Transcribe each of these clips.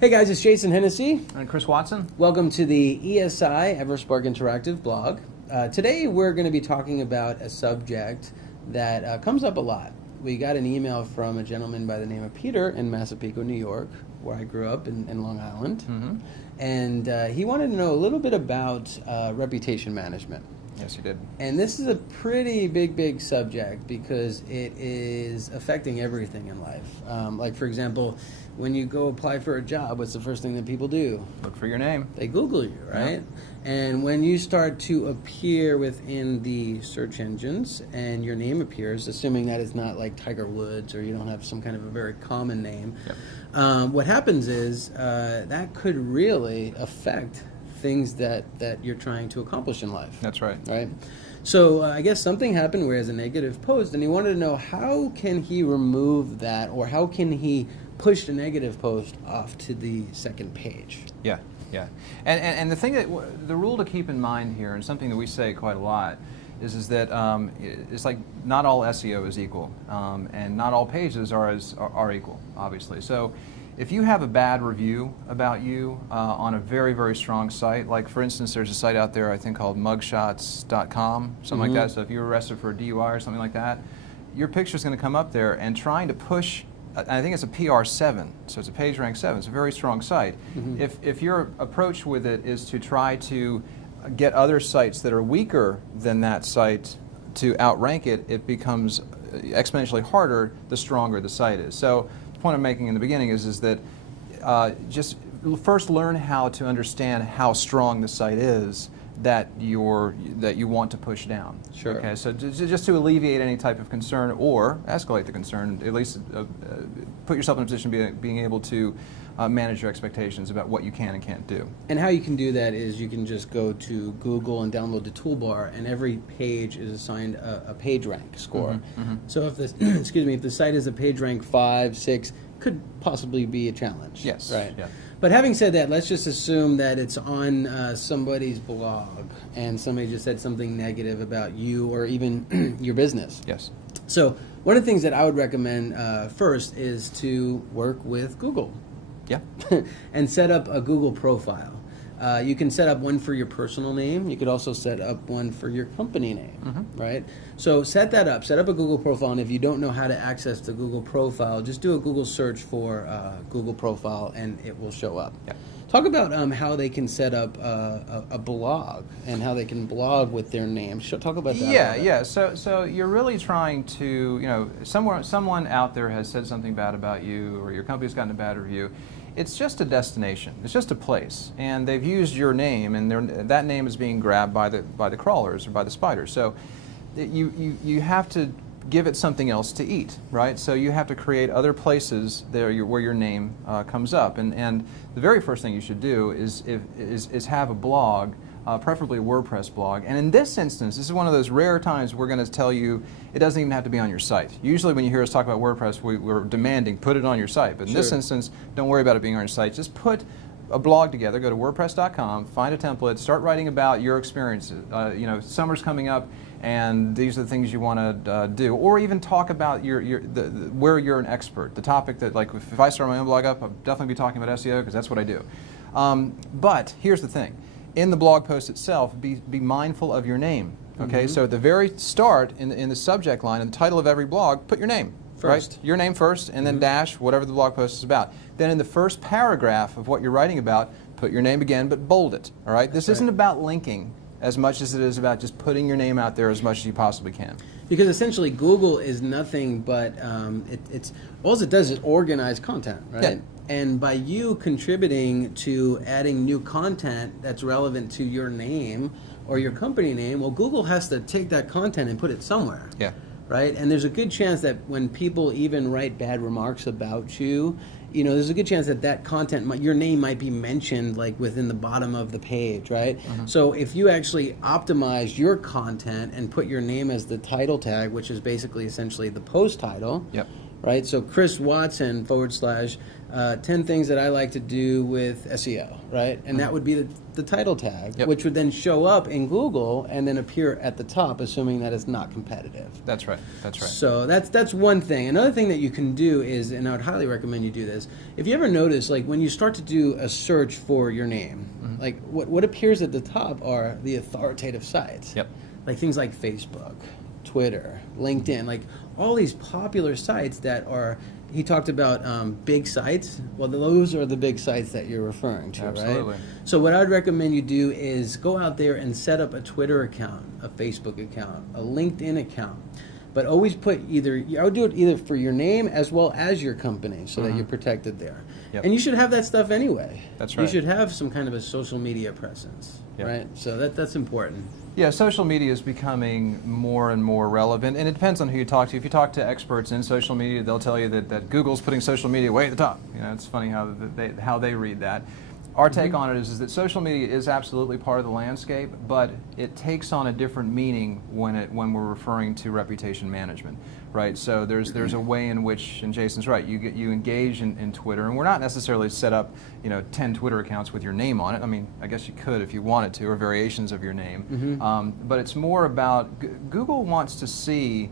Hey guys, it's Jason Hennessy. And Chris Watson. Welcome to the ESI EverSpark Interactive blog. Today we're going to be talking about a subject that comes up a lot. We got an email from a gentleman by the name of Peter in Massapequa, New York, where I grew up in Long Island. Mm-hmm. And he wanted to know a little bit about reputation management. Yes, he did. And this is a pretty big subject because it is affecting everything in life. Like, for example, when you go apply for a job, what's the first thing that people do? Look for your name. They Google you, right? Yep. And when you start to appear within the search engines and your name appears, assuming that it's not like Tiger Woods or you don't have some kind of a very common name, yep. What happens is that could really affect things that you're trying to accomplish in life. That's right. Right? So I guess something happened where he has a negative post, and he wanted to know how can he remove that, or how can he push the negative post off to the second page. Yeah. And the thing the rule to keep in mind here, and something that we say quite a lot, is that it's like not all SEO is equal, and not all pages are equal, obviously. So if you have a bad review about you on a very strong site, like for instance, there's a site out there I think called mugshots.com, something like that. So if you were arrested for a DUI or something like that, your picture's going to come up there, and trying to push, I think it's a PR 7, so it's a page rank 7. It's a very strong site. Mm-hmm. If your approach with it is to try to get other sites that are weaker than that site to outrank it, it becomes exponentially harder the stronger the site is. So point I'm making in the beginning is that just first learn how to understand how strong the site is that you want to push down. Sure. Okay. So just to alleviate any type of concern or escalate the concern, at least put yourself in a position of being able to manage your expectations about what you can and can't do. And how you can do that is you can just go to Google and download the toolbar, and every page is assigned a page rank score. Mm-hmm, mm-hmm. So if this, if the site is a page rank 5, 6, could possibly be a challenge. Yes. Right. Yeah. But having said that, let's just assume that it's on somebody's blog and somebody just said something negative about you or even your business. Yes. So one of the things that I would recommend first is to work with Google. Yeah. And set up a Google profile. You can set up one for your personal name. You could also set up one for your company name, mm-hmm. right? So set that up. Set up a Google profile, and if you don't know how to access the Google profile, just do a Google search for Google profile, and it will show up. Yeah. Talk about how they can set up a blog and how they can blog with their name. Talk about that. Yeah. So you're really trying to, someone out there has said something bad about you, or your company's gotten a bad review. It's just a destination. It's just a place, and they've used your name, and that name is being grabbed by the crawlers or by the spiders. So you have to give it something else to eat, right? So you have to create other places there where your name comes up, and the very first thing you should do is have a blog. Preferably a WordPress blog. And in this instance, this is one of those rare times we're going to tell you it doesn't even have to be on your site. Usually when you hear us talk about WordPress, we're demanding put it on your site. But in this instance, don't worry about it being on your site. Just put a blog together. Go to WordPress.com, find a template, start writing about your experiences. Summer's coming up, and these are the things you want to do. Or even talk about where you're an expert. The topic that, like, if I start my own blog up, I'll definitely be talking about SEO because that's what I do. But here's the thing. In the blog post itself, be mindful of your name. Okay, mm-hmm. So at the very start, in the subject line, in the title of every blog, put your name first. Right? Your name first, and mm-hmm. then dash whatever the blog post is about. Then in the first paragraph of what you're writing about, put your name again, but bold it. All right. This isn't about linking as much as it is about just putting your name out there as much as you possibly can. Because essentially, Google is nothing but it's all it does is organize content, right? Yeah. And by you contributing to adding new content that's relevant to your name or your company name, well, Google has to take that content and put it somewhere. Yeah. Right? And there's a good chance that when people even write bad remarks about you, there's a good chance that content, your name might be mentioned like within the bottom of the page, right? Mm-hmm. So if you actually optimize your content and put your name as the title tag, which is basically essentially the post title, yep. right? So Chris Watson / 10 things that I like to do with SEO, right? And that would be the title tag, Yep. which would then show up in Google and then appear at the top, assuming that it's not competitive. That's right. That's right. So that's one thing. Another thing that you can do is, and I would highly recommend you do this, if you ever notice, like when you start to do a search for your name, like what appears at the top are the authoritative sites. Yep. Like things like Facebook, Twitter, LinkedIn, like all these popular sites that are, he talked about big sites. Well, those are the big sites that you're referring to, Absolutely. right? So what I'd recommend you do is go out there and set up a Twitter account, a Facebook account, a LinkedIn account. But always put I would do it either for your name as well as your company so that you're protected there. Yep. And you should have that stuff anyway. That's right. You should have some kind of a social media presence, Yep. right? So that's important. Yeah, social media is becoming more and more relevant, and it depends on who you talk to. If you talk to experts in social media, they'll tell you that Google's putting social media way at the top. You know, it's funny how they read that. Our take on it is that social media is absolutely part of the landscape, but it takes on a different meaning when we're referring to reputation management, right? So there's a way in which, and Jason's right, you engage in Twitter, and we're not necessarily set up 10 Twitter accounts with your name on it. I mean, I guess you could if you wanted to, or variations of your name. But it's more about Google wants to see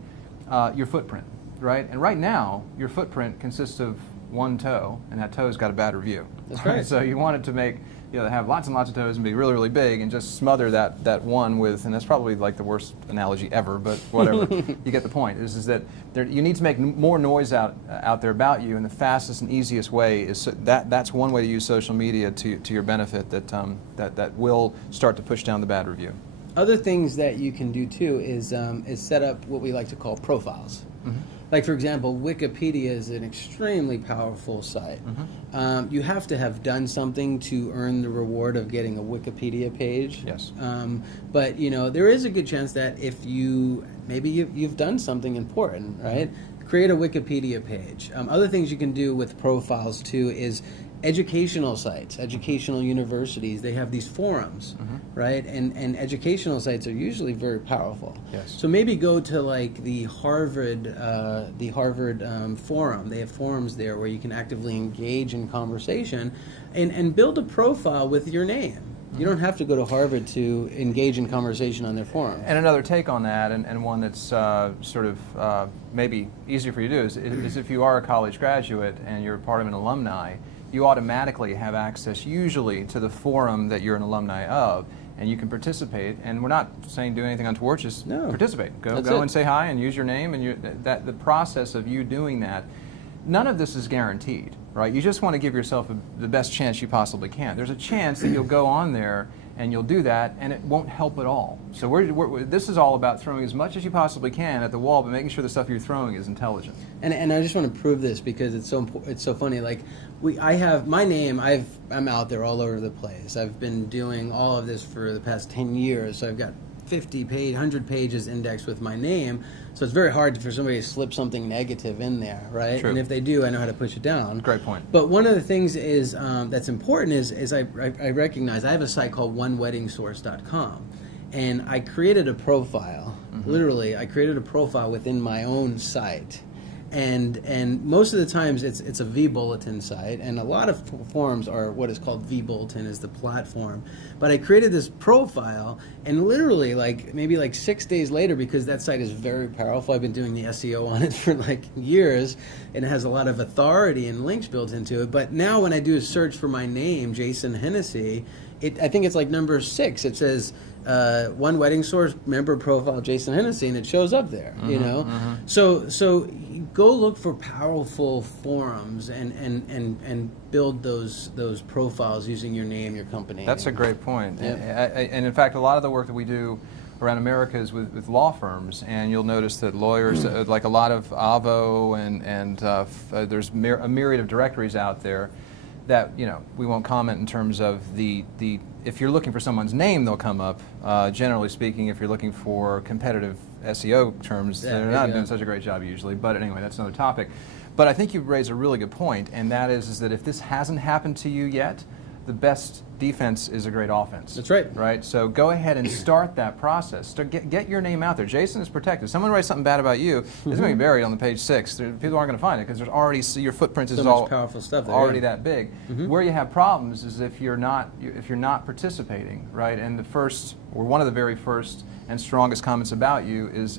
your footprint, right? And right now, your footprint consists of one toe, and that toe's got a bad review. That's right. So you want it to make, have lots and lots of toes and be really, really big and just smother that one with, and that's probably like the worst analogy ever, but whatever. You get the point, is that you need to make more noise out there about you, and the fastest and easiest way is that's one way to use social media to your benefit that will start to push down the bad review. Other things that you can do too is set up what we like to call profiles. Like, for example, Wikipedia is an extremely powerful site. You have to have done something to earn the reward of getting a Wikipedia page. Yes. But there is a good chance that if you've done something important, right? Create a Wikipedia page. Other things you can do with profiles too is educational sites, educational universities. They have these forums, right? And educational sites are usually very powerful. Yes. So maybe go to like the Harvard forum. They have forums there where you can actively engage in conversation and build a profile with your name. You don't have to go to Harvard to engage in conversation on their forum. And another take on that, and one that's sort of maybe easier for you to do, is if you are a college graduate and you're part of an alumni, you automatically have access usually to the forum that you're an alumni of, and you can participate. And we're not saying do anything untoward, just participate. Go and say hi and use your name, and the process of you doing that, none of this is guaranteed, right? You just want to give yourself the best chance you possibly can. There's a chance that you'll go on there and you'll do that, and it won't help at all. So this is all about throwing as much as you possibly can at the wall, but making sure the stuff you're throwing is intelligent. And I just want to prove this because it's so funny. Like I have my name. I'm out there all over the place. I've been doing all of this for the past 10 years. So I've got 100 pages indexed with my name. So it's very hard for somebody to slip something negative in there, right? True. And if they do, I know how to push it down. Great point. But one of the things is that's important is I recognize I have a site called oneweddingssource.com, and I created a profile. Literally, I created a profile within my own site. And most of the times it's a vBulletin site, and a lot of forums are what is called vBulletin is the platform. But I created this profile, and literally maybe 6 days later, because that site is very powerful, I've been doing the SEO on it for years, and it has a lot of authority and links built into it. But now when I do a search for my name, Jason Hennessy, I think it's number 6. It says One Wedding Source member profile Jason Hennessy, and it shows up there. So go look for powerful forums and build those profiles using your name, your company. That's a great point. Yep. And in fact, a lot of the work that we do around America is with law firms, and you'll notice that lawyers, like a lot of Avvo and there's a myriad of directories out there that we won't comment in terms of the if you're looking for someone's name, they'll come up. Generally speaking, if you're looking for competitive SEO terms, they're not doing such a great job usually. But anyway, that's another topic. But I think you raise a really good point, and that is that if this hasn't happened to you yet, the best defense is a great offense. That's right. Right? So go ahead and start that process. Get your name out there. Jason is protected. If someone writes something bad about you, it's going to be buried on the page 6. People aren't going to find it because there's already, your footprint is So much powerful stuff there, already yeah. that big. Where you have problems is if you're not participating, right? And the first, or one of the very first and strongest comments about you is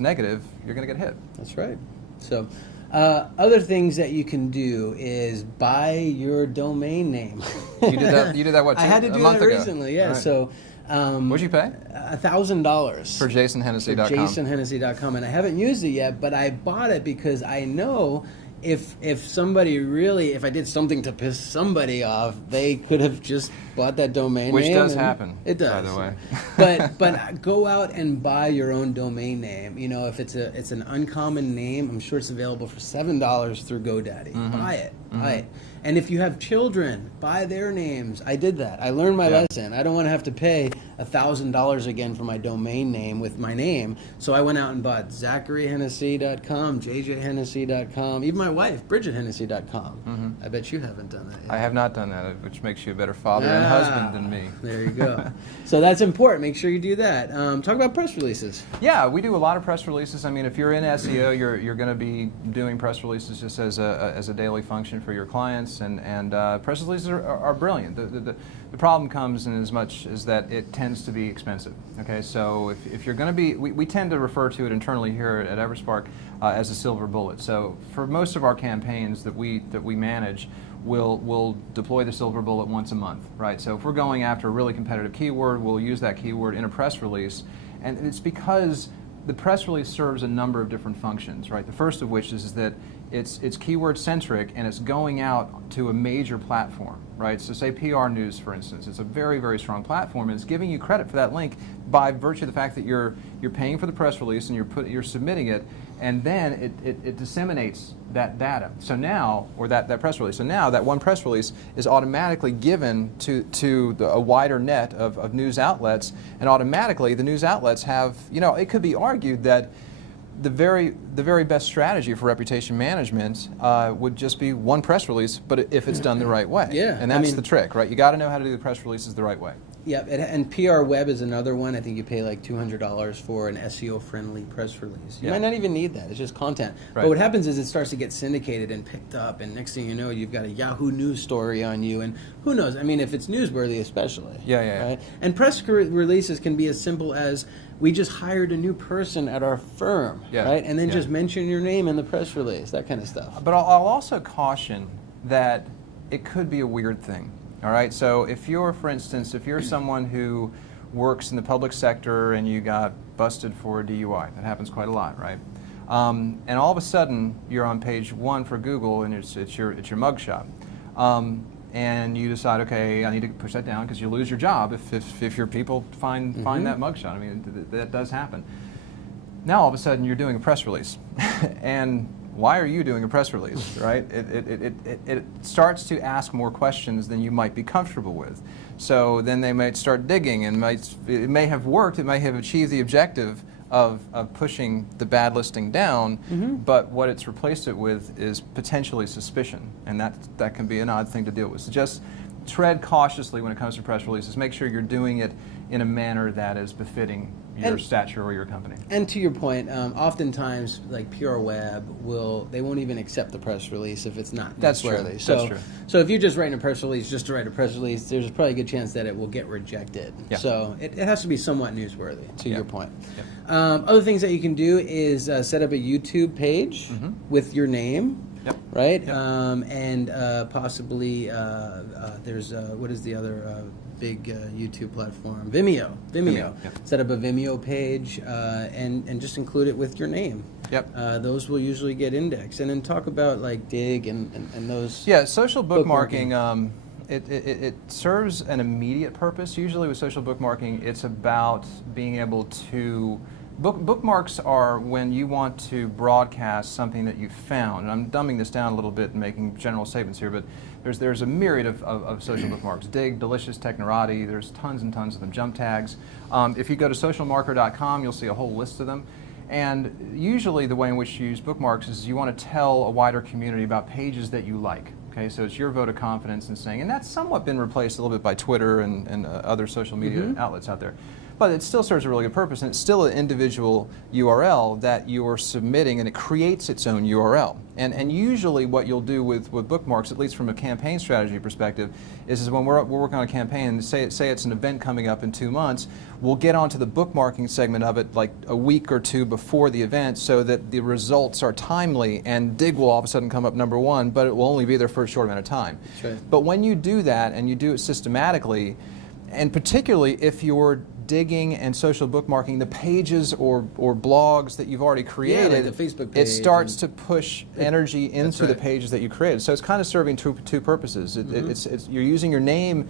negative, you're going to get hit. That's right. So, other things that you can do is buy your domain name. You did that what? I had to do that recently. Yeah. Right. So. What'd you pay? $1,000 for JasonHennessy.com. For JasonHennessy.com, and I haven't used it yet, but I bought it because I know if somebody really, if I did something to piss somebody off, they could have just bought that domain Which name. does happen. It does, by the way. but go out and buy your own domain name. You know, if it's an uncommon name, I'm sure it's available for $7 through GoDaddy. Buy it. Buy it. And if you have children, buy their names. I did that. I learned my lesson. I don't want to have to pay $1,000 again for my domain name with my name. So I went out and bought ZacharyHennessy.com, JJHennessy.com, even my wife, BridgetHennessy.com. I bet you haven't done that yet. I have not done that, which makes you a better father and husband than me. There you go. So that's important. Make sure you do that. Talk about press releases. Yeah, we do a lot of press releases. I mean, if you're in SEO, you're going to be doing press releases just as a daily function for your clients, and press releases are brilliant. The problem comes in as much as that it tends to be expensive. Okay, so if you're going to be, we tend to refer to it internally here at EverSpark as a silver bullet. So for most of our campaigns that we manage, we'll deploy the silver bullet once a month, right? So if we're going after a really competitive keyword, we'll use that keyword in a press release, and it's because the press release serves a number of different functions, right? The first of which is that it's keyword centric and it's going out to a major platform, right? So say PR News, for instance, it's a very, very strong platform, and it's giving you credit for that link by virtue of the fact that you're paying for the press release and you're submitting it, and then it disseminates that data. So now, or that press release. So now that one press release is automatically given to a wider net of news outlets, and automatically the news outlets have, it could be argued that the very best strategy for reputation management would just be one press release, but if it's done the right way. Yeah, and that's the trick, right? You got to know how to do the press releases the right way. Yeah, and PR Web is another one. I think you pay like $200 for an SEO-friendly press release. You might not even need that. It's just content. Right. But what happens is it starts to get syndicated and picked up, and next thing you know, you've got a Yahoo News story on you, and who knows? I mean, if it's newsworthy especially. Yeah. Right? And press releases can be as simple as, we just hired a new person at our firm, right? And then just mention your name in the press release, that kind of stuff. But I'll also caution that it could be a weird thing. All right, so if you're, for instance, if you're someone who works in the public sector and you got busted for a DUI, that happens quite a lot, right? And all of a sudden you're on page 1 for Google, and it's your mugshot, and you decide, okay, I need to push that down because you lose your job if your people find that mugshot. I mean, that does happen. Now all of a sudden you're doing a press release, and why are you doing a press release, right? It starts to ask more questions than you might be comfortable with. So then they might start digging, and it may have worked, it may have achieved the objective of pushing the bad listing down, but what it's replaced it with is potentially suspicion, and that can be an odd thing to deal with. So just tread cautiously when it comes to press releases. Make sure you're doing it in a manner that is befitting your stature or your company. And to your point, oftentimes, like PR Web they won't even accept the press release if it's not newsworthy. That's true. So if you're just writing a press release just to write a press release, there's probably a good chance that it will get rejected. Yeah. So it has to be somewhat newsworthy, to your point. Yeah. Other things that you can do is set up a YouTube page with your name. Right? Yep. And possibly there's what is the other big YouTube platform? Vimeo. Yep. Set up a Vimeo page and just include it with your name. Yep. Those will usually get indexed. And then talk about like Dig and those. Yeah, social bookmarking. It serves an immediate purpose. Usually with social bookmarking, it's about being able to bookmarks are when you want to broadcast something that you found. And I'm dumbing this down a little bit and making general statements here, but there's a myriad of social bookmarks. Dig, Delicious, Technorati, there's tons and tons of them. Jump tags. If you go to socialmarker.com, you'll see a whole list of them. And usually the way in which you use bookmarks is you want to tell a wider community about pages that you like. Okay, so it's your vote of confidence in saying, and that's somewhat been replaced a little bit by Twitter and other social media outlets out there. But it still serves a really good purpose, and it's still an individual URL that you are submitting, and it creates its own URL. And usually what you'll do with bookmarks, at least from a campaign strategy perspective, is when we're working on a campaign, say it's an event coming up in 2 months, we'll get onto the bookmarking segment of it like a week or two before the event so that the results are timely, and Dig will all of a sudden come up #1, but it will only be there for a short amount of time. That's right. But when you do that, and you do it systematically, and particularly if you're digging and social bookmarking the pages or blogs that you've already created, like the Facebook page, it starts to push energy into the right. pages that you created. So it's kind of serving two purposes. It's you're using your name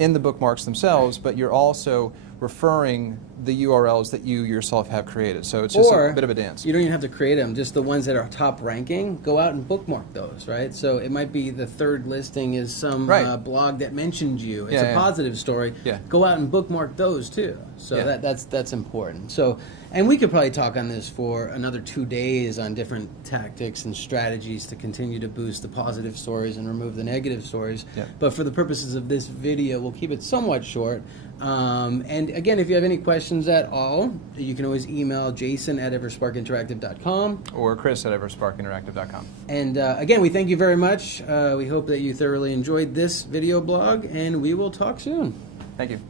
in the bookmarks themselves, but you're also referring the URLs that you yourself have created. So it's just a bit of a dance. You don't even have to create them, just the ones that are top ranking, go out and bookmark those, right? So it might be the third listing is some blog that mentioned you. It's a positive story. Yeah. Go out and bookmark those too. So Yeah. that's important. So, and we could probably talk on this for another 2 days on different tactics and strategies to continue to boost the positive stories and remove the negative stories. Yeah. But for the purposes of this video, we'll keep it somewhat short. And again, if you have any questions at all, you can always email jason@eversparkinteractive.com. Or Chris at EverSparkInteractive.com. And again, we thank you very much. We hope that you thoroughly enjoyed this video blog, and we will talk soon. Thank you.